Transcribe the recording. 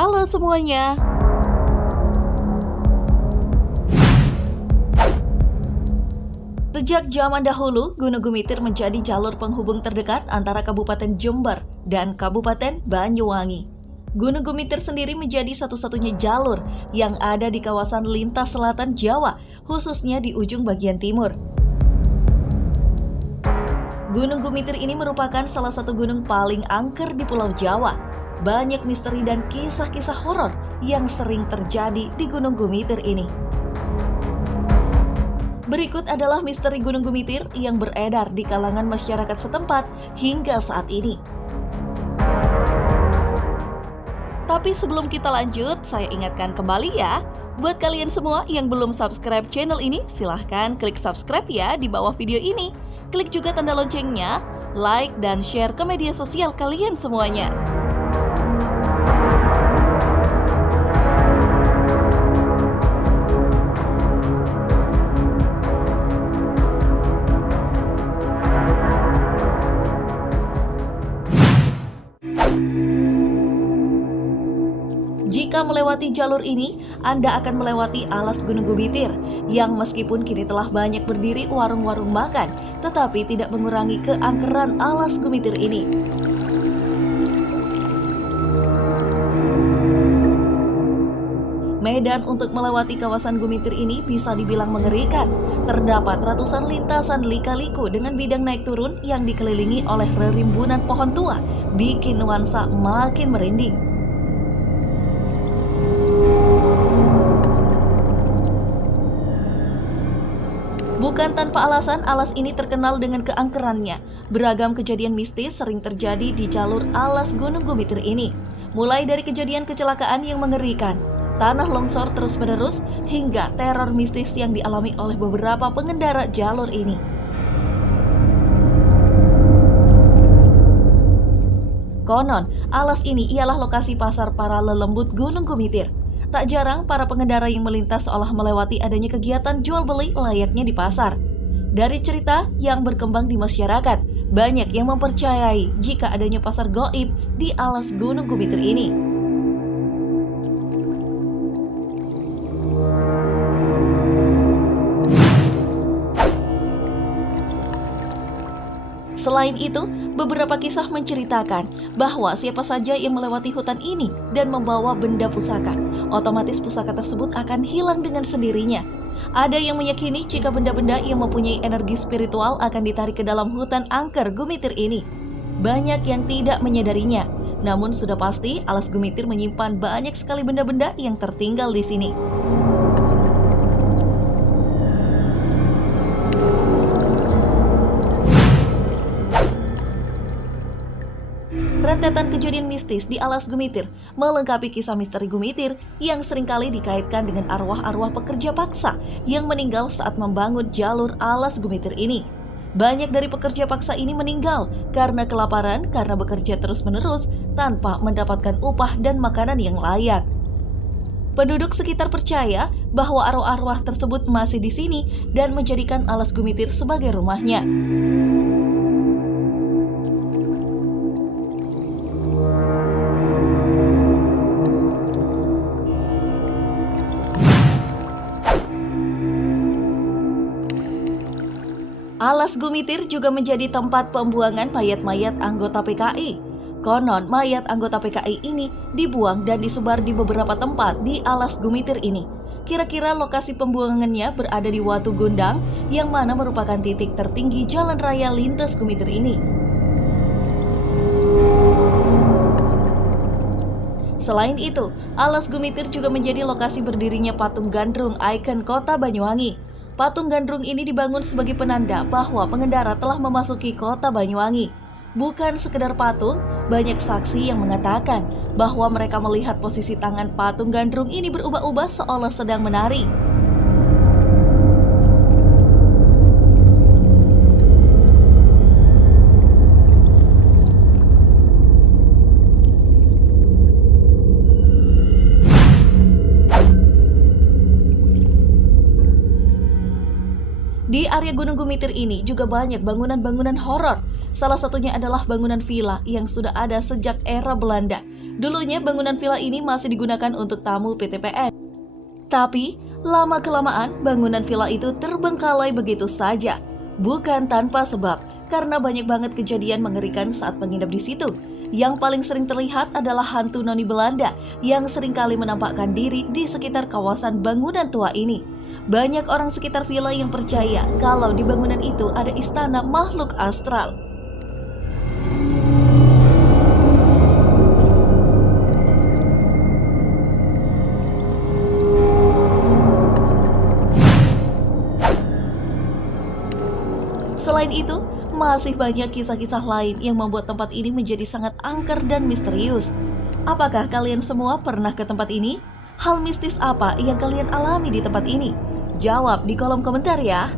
Halo semuanya. Sejak zaman dahulu, Gunung Gumitir menjadi jalur penghubung terdekat antara Kabupaten Jember dan Kabupaten Banyuwangi. Gunung Gumitir sendiri menjadi satu-satunya jalur yang ada di kawasan lintas selatan Jawa, khususnya di ujung bagian timur. Gunung Gumitir ini merupakan salah satu gunung paling angker di Pulau Jawa. Banyak misteri dan kisah-kisah horor yang sering terjadi di Gunung Gumitir ini. Berikut adalah misteri Gunung Gumitir yang beredar di kalangan masyarakat setempat hingga saat ini. Tapi sebelum kita lanjut, saya ingatkan kembali ya, buat kalian semua yang belum subscribe channel ini, silahkan klik subscribe ya di bawah video ini. Klik juga tanda loncengnya, like dan share ke media sosial kalian semuanya. Jika melewati jalur ini, Anda akan melewati alas Gunung Gumitir, yang meskipun kini telah banyak berdiri warung-warung makan, tetapi tidak mengurangi keangkeran alas Gumitir ini. Medan untuk melewati kawasan Gumitir ini bisa dibilang mengerikan. Terdapat ratusan lintasan lika-liku dengan bidang naik turun yang dikelilingi oleh rerimbunan pohon tua, bikin nuansa makin merinding. Bukan tanpa alasan, alas ini terkenal dengan keangkerannya. Beragam kejadian mistis sering terjadi di jalur alas Gunung Gumitir ini. Mulai dari kejadian kecelakaan yang mengerikan, tanah longsor terus-menerus, hingga teror mistis yang dialami oleh beberapa pengendara jalur ini. Konon, alas ini ialah lokasi pasar para lelembut Gunung Gumitir. Tak jarang para pengendara yang melintas seolah melewati adanya kegiatan jual beli layaknya di pasar. Dari cerita yang berkembang di masyarakat, banyak yang mempercayai jika adanya pasar gaib di alas Gunung Gumitir ini. Selain itu, beberapa kisah menceritakan bahwa siapa saja yang melewati hutan ini dan membawa benda pusaka, otomatis pusaka tersebut akan hilang dengan sendirinya. Ada yang meyakini jika benda-benda yang mempunyai energi spiritual akan ditarik ke dalam hutan angker Gumitir ini. Banyak yang tidak menyadarinya, namun sudah pasti alas Gumitir menyimpan banyak sekali benda-benda yang tertinggal di sini. Rentetan kejadian mistis di alas Gumitir melengkapi kisah misteri Gumitir yang seringkali dikaitkan dengan arwah-arwah pekerja paksa yang meninggal saat membangun jalur alas Gumitir ini. Banyak dari pekerja paksa ini meninggal karena kelaparan karena bekerja terus-menerus tanpa mendapatkan upah dan makanan yang layak. Penduduk sekitar percaya bahwa arwah-arwah tersebut masih di sini dan menjadikan alas Gumitir sebagai rumahnya. Alas Gumitir juga menjadi tempat pembuangan mayat-mayat anggota PKI. Konon, mayat anggota PKI ini dibuang dan disebar di beberapa tempat di alas Gumitir ini. Kira-kira lokasi pembuangannya berada di Watu Gundang, yang mana merupakan titik tertinggi jalan raya lintas Gumitir ini. Selain itu, alas Gumitir juga menjadi lokasi berdirinya patung gandrung ikon kota Banyuwangi. Patung gandrung ini dibangun sebagai penanda bahwa pengendara telah memasuki kota Banyuwangi. Bukan sekedar patung, banyak saksi yang mengatakan bahwa mereka melihat posisi tangan patung gandrung ini berubah-ubah seolah sedang menari. Di area Gunung Gumitir ini juga banyak bangunan-bangunan horor. Salah satunya adalah bangunan villa yang sudah ada sejak era Belanda. Dulunya bangunan villa ini masih digunakan untuk tamu PTPN. Tapi, lama-kelamaan bangunan villa itu terbengkalai begitu saja. Bukan tanpa sebab, karena banyak banget kejadian mengerikan saat menginap di situ. Yang paling sering terlihat adalah hantu noni Belanda yang seringkali menampakkan diri di sekitar kawasan bangunan tua ini. Banyak orang sekitar villa yang percaya kalau di bangunan itu ada istana makhluk astral. Selain itu, masih banyak kisah-kisah lain yang membuat tempat ini menjadi sangat angker dan misterius. Apakah kalian semua pernah ke tempat ini? Hal mistis apa yang kalian alami di tempat ini? Jawab di kolom komentar ya.